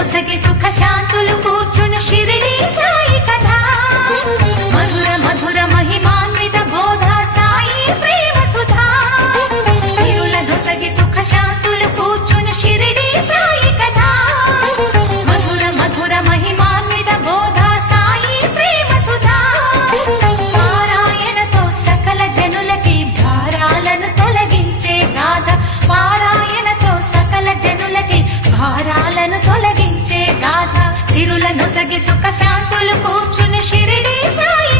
నొసగి సుఖ శాంతులు కూర్చుని షిరిడి సాయి కథ. తొలగి శాంతులు కూర్చుని షిరిడి సాయి